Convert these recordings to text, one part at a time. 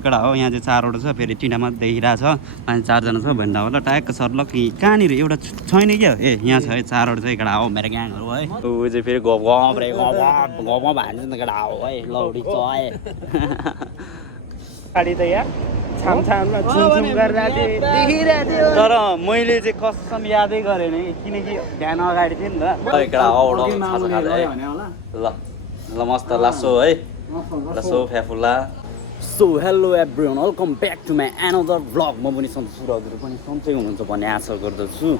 केटा हो यहाँ चाहिँ 4वटा छ फेरि टिनामा देखिरहेछ अनि 4जना छ भन्दा होला ट्याक्क सर्लक कहाँनिर एउटा छैन क्या ए यहाँ छ है 4वटा चाहिँ केटा हो मेरो ग्याङहरू है ऊ चाहिँ फेरि घाउमा भान्छ नि केटा हो है लौडी चय गाडी त यहाँ छामछाममा छुमछुम गरिरहेको थियो देखिरहेको थियो तर मैले चाहिँ कसम यादै गरेँ नि किनकि ध्यान अगाडि थियो नि त केटा ल ल मस्त लासो है लासो फ्याफुल्ला so hello everyone welcome back to my another vlog म पनि सन्चै हजुर पनि सन्चै हुनुहुन्छ भन्ने आशा गर्दछु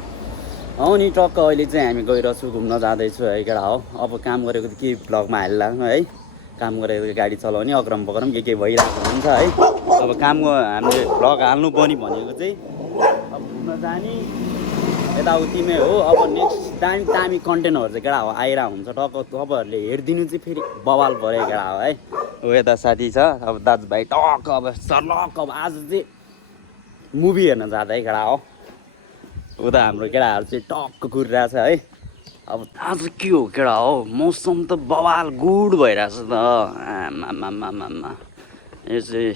अनि टक्क अहिले चाहिँ हामी गइरहेछौँ घुम्न जाँदैछु है केटा हो अब काम गरेको त के भ्लगमा हाल्ला है काम गरेको गाडी चलाउने अग्रम बग्रम के भइरहेको हुन्छ है अब कामको हामीले भ्लग हाल्नु पनि भनेको चाहिँ अब घुम्न जाने यताउतिमै हो अब नेक्स्ट दामी कन्टेन्टहरू चाहिँ केटा हो आइरहेको हुन्छ टक्क तपाईँहरूले हेरिदिनु चाहिँ फेरि बवाल पऱ्यो केटा हो है ऊ यता साथी छ अब दाजुभाइ टक्क अब सर्लक अब आज चाहिँ मुभी हेर्न जाँदा है केटा हो उता हाम्रो केटाहरू चाहिँ टक्क कुरिरहेछ है अब आज के हो केटा हो मौसम त बवाल गुड भइरहेछ त आमामामामा यो चाहिँ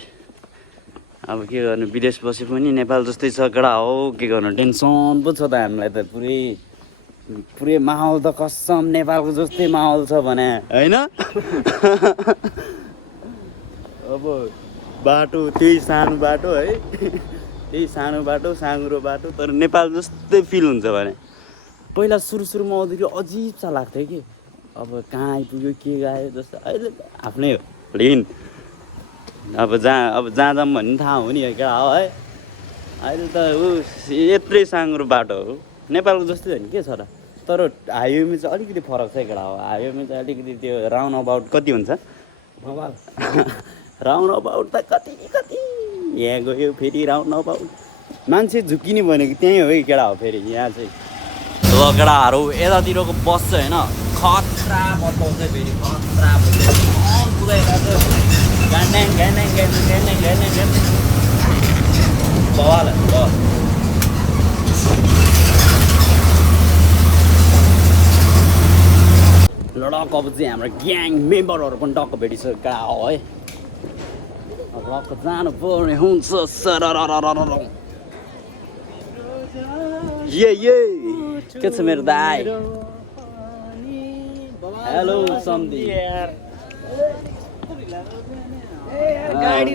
अब के गर्नु विदेश बसे पनि नेपाल जस्तै छ केटा हो के गर्नु टेन्सन पो छ त हामीलाई त पुरै माहौल त कसम नेपालको जस्तै माहौल छ भने होइन अब बाटो त्यही सानो बाटो है त्यही सानो बाटो साँगुरो बाटो तर नेपाल जस्तै फिल हुन्छ भने पहिला सुरुमा आउँदाखेरि अजिब सा लाग्थ्यो कि अब कहाँ आइपुग्यो के गायो जस्तो अहिले आफ्नै हो लिन अब जहाँ जाऊँ भन्ने थाहा हो नि क्या हो है अहिले त यत्रै साँगुरो बाटो हो नेपालको जस्तै हो नि के छ र तर हाइवेमा चाहिँ अलिकति फरक छ केटा हो हाइवेमा चाहिँ अलिकति त्यो राउन्ड अबाउट कति हुन्छ राउन्ड अबाउट त कति यहाँ गयो फेरि राउन्ड अबाउट मान्छे झुक्किने भनेको त्यहीँ हो कि केटा हो फेरि यहाँ चाहिँ ल केटाहरू यतातिरको बस चाहिँ होइन खतरा बताउँछ फेरि खतरा बवाल लडक अब चाहिँ हाम्रो ग्याङ मेम्बरहरू पनि टक्क भेटिसकेका हो है अब टक्क जानु पर्ने हुन्छ ये के छ मेरो दाइ हेलो सम्धी गाडी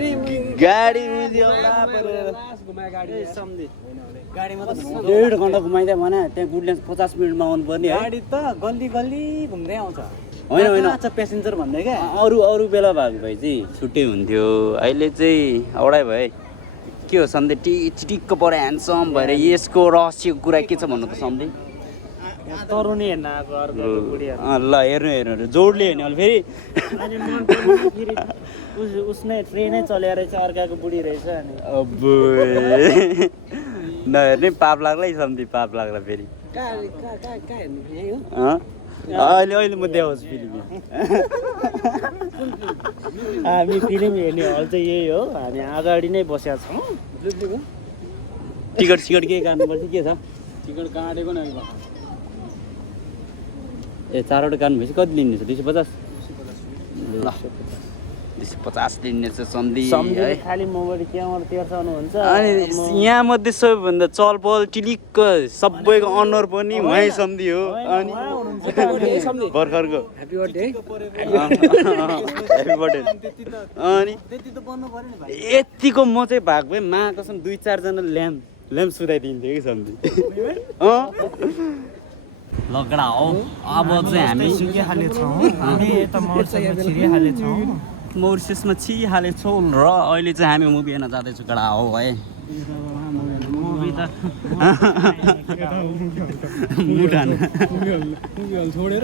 1.5 घन्टा घुमाइदियो भने त्यहाँ गुडल्यान्ड 50 मिनटमा आउनु पर्ने गाडी त गल्ली घुम्दै आउँछ होइन प्यासेन्जर भन्दै क्या अरू बेला भएको भए चाहिँ छुट्टै हुन्थ्यो अहिले चाहिँ औडै भयो के हो सन्धि चिटिक्क पऱ्यो ह्यान्डसम भएर यसको रहस्यको कुरा के छ भन्नु त सन्धि तरुनी हेर्न आएको ल हेर्नु जोडले हेर्ने अहिले फेरि उसनै ट्रेनै चलेर रहेछ अर्काको बुढी रहेछ अनि अब नहेर्ने पाप लाग्ला है सन्धि पाप लाग्ला फेरि अहिले म देखाउँछु फिल्म हामी फिल्म हेर्ने हल चाहिँ यही हो हामी अगाडि नै बसेका छौँ टिकट के काट्नुपर्छ के छ टिकट काटेको नै ए 4वटा काट्नु भएपछि कति लिने छ 250 ल 250 लिने छ सन्धि है खालि मोबाइल क्यामेरा तेर्साउनुहुन्छ अनि यहाँ मध्ये सबैभन्दा चलपल टिलिक्क सबैको अनुहार पनि उहाँ सन्धि हो अनि भर्खरको ह्यापी बर्थडे अनि यतिको म चाहिँ भाग भए मा कसम 2-4 जना ल्याम्प सुताइदिन्थ्यो कि सन्धि लगडा हो अब चाहिँ हामी मोरिसियसमा छिहालेछौँ र अहिले चाहिँ हामी मुभी हेर्न जाँदैछौँ केटा हो है मुभी त मुटान छोडेर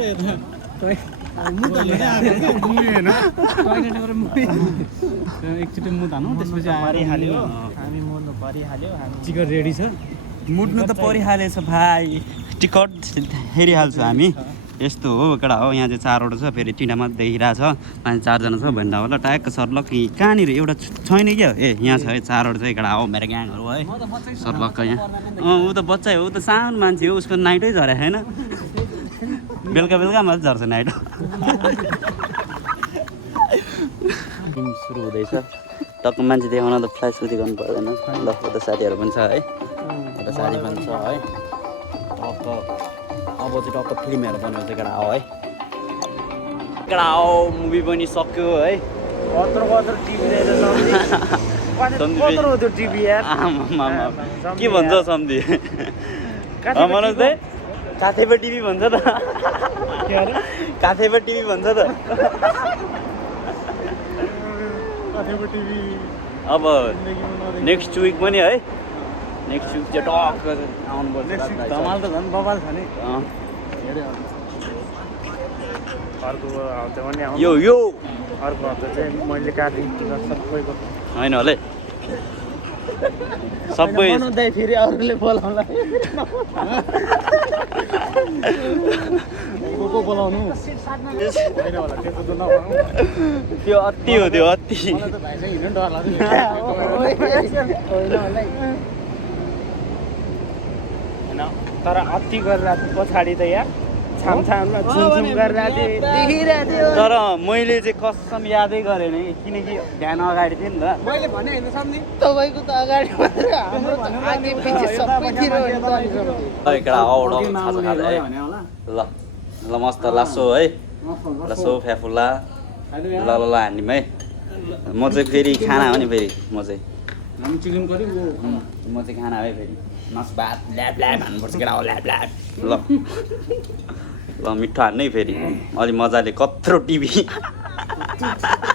एकचोटि मुतानु त्यसपछि परिहाल्यो हामी मुट्नु परिहाल्यो टिकट रेडी छ मुट्नु त परिहालेछ भाइ टिकट हेरिहाल्छौँ हामी यस्तो हो केटा हो यहाँ चाहिँ 4वटा छ फेरि टिनामा देखिरहेछ अनि 4जना छ भन्दा होला ट्याक्क सर्लक कहाँनिर एउटा छैन क्या ए यहाँ छ है 4वटा चाहिँ केटा हो मेरो ग्याङहरू है सर्लक्क यहाँ ऊ त बच्चा हो ऊ त सानो मान्छे हो उसको नाइटै झरे छैन बेलुका मात्रै झर्छ नाइट सुरु हुँदैछ टक्क मान्छे देखाउन त फ्लाइट सुति गर्नु पर्दैन ल उता साथीहरू पनि छ है उता साथी पनि छ है टक्क अब चाहिँ टक्क फिल्महरू बनाउँछ केटा हो है केटा हो मुभी पनि सक्यो है कत्रो टिभी रहेछ कत्रो हो त्यो टिभी यार के भन्छ सम्धी मनोज दे काथेपा टिभी भन्छ त काथेपा टिभी भन्छ त अब नेक्स्ट विक पनि है नेक्स्ट विक चाहिँ टक्क आउनुपर्छ धमाल त झन् बबाल छ नि अर्को हप्ता पनि आउनु यो अर्को हप्ता चाहिँ मैले काटिदिन्छु सबैको होइन होला सबै बनाउँदै फेरि अरूले बोलाउला को बोलाउनु होइन होला त्यस्तो त नभनौँ त्यो अति हो त्यो अति मलाई त भाइसँग हिँड्नु डर लाग्छ होइन तर अति गरिरहेको थियो पछाडि त यार छामछाममा छुमछुम गरिरहेको थियो देखिरहेको थियो तर मैले चाहिँ कसम यादै गरेन किनकि ध्यान अगाडि थियो नि त मैले भने होइन सम्झि तपाईँको त अगाडि मात्रै हाम्रो त आगे पछि सबैतिर केटा औड खाजा खाजा है ल ल मस्त लासो है लासो फ्याफुला ल ल हान्दिउँ है म चाहिँ फेरि खाना हो नि फेरि म चाहिँ चिकन करी म चाहिँ खाना है फेरि मासु भात ल्याब ल्याब हान्नुपर्छ केटा हो ल्याब ल्याब ल ल मिठो हान्नु है फेरि अलि मजाले कत्रो टिभी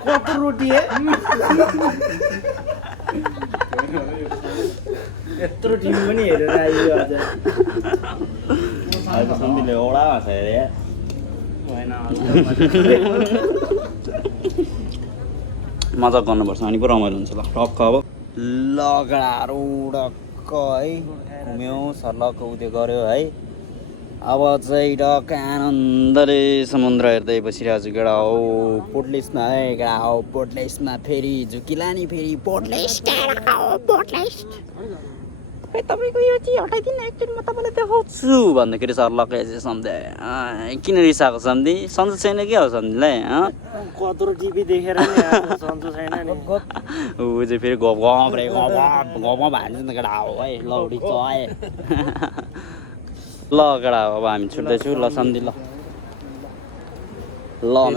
कत्रो रोटी यत्रो टिभी पनि हेरेर आयो आज सम्धिले औडा छ अरे होइन मजा गर्नुपर्छ अनि पो रमाइलो हुन्छ ल टक्क अब लगडाहरू डक्क है घुम्यौँ सर्लक्क उयो गऱ्यो है अब चाहिँ डक्क आनन्दले समुद्र हेर्दै बसिरहेको छु केटा हो पोर्टलेसमा है केटा हो पोर्टलेसमा फेरि झुकिला नि फेरि पोर्टलेस खै तपाईँको यो चाहिँ हटाइदिनु एकचोटि म तपाईँलाई देखाउँछु भन्दाखेरि सर्लक्कै चाहिँ सम्झे किन रिसाएको सम्झी सन्चो छैन के हो सम्झीलाई कत्रो टिभी देखेर नि सन्चो छैन नि ऊ चाहिँ फेरि गफ हान्छ नि केटा हो है लौडी चय ल केटा हो अब हामी छुट्दैछु ल सम्झी ल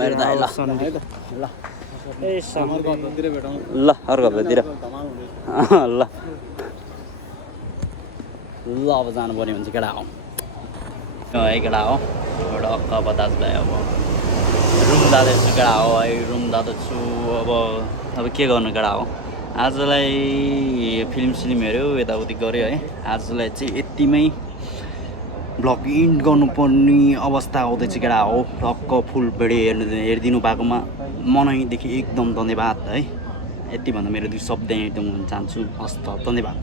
मेरो दाइ ल ल अर्को हप्तातिर ल ल अब जानु पर्ने हुन्छ केटा हो है केटा हो एउटा अक्का बतास भयो अब रुम जाँदैछु केटा हो है रुम जाँदैछु अब के गर्नु केटा हो आजलाई फिल्म हेऱ्यो यताउति गऱ्यो है आजलाई चाहिँ यतिमै भ्लग इन्ड गर्नुपर्ने अवस्था आउँदैछ केटा हो टक्क फुल भिडियो हेरिदिनु पाएकोमा मनैदेखि एकदम धन्यवाद है यति भन्दा मेरो दुई शब्द एकदम चाहन्छु हस्त धन्यवाद।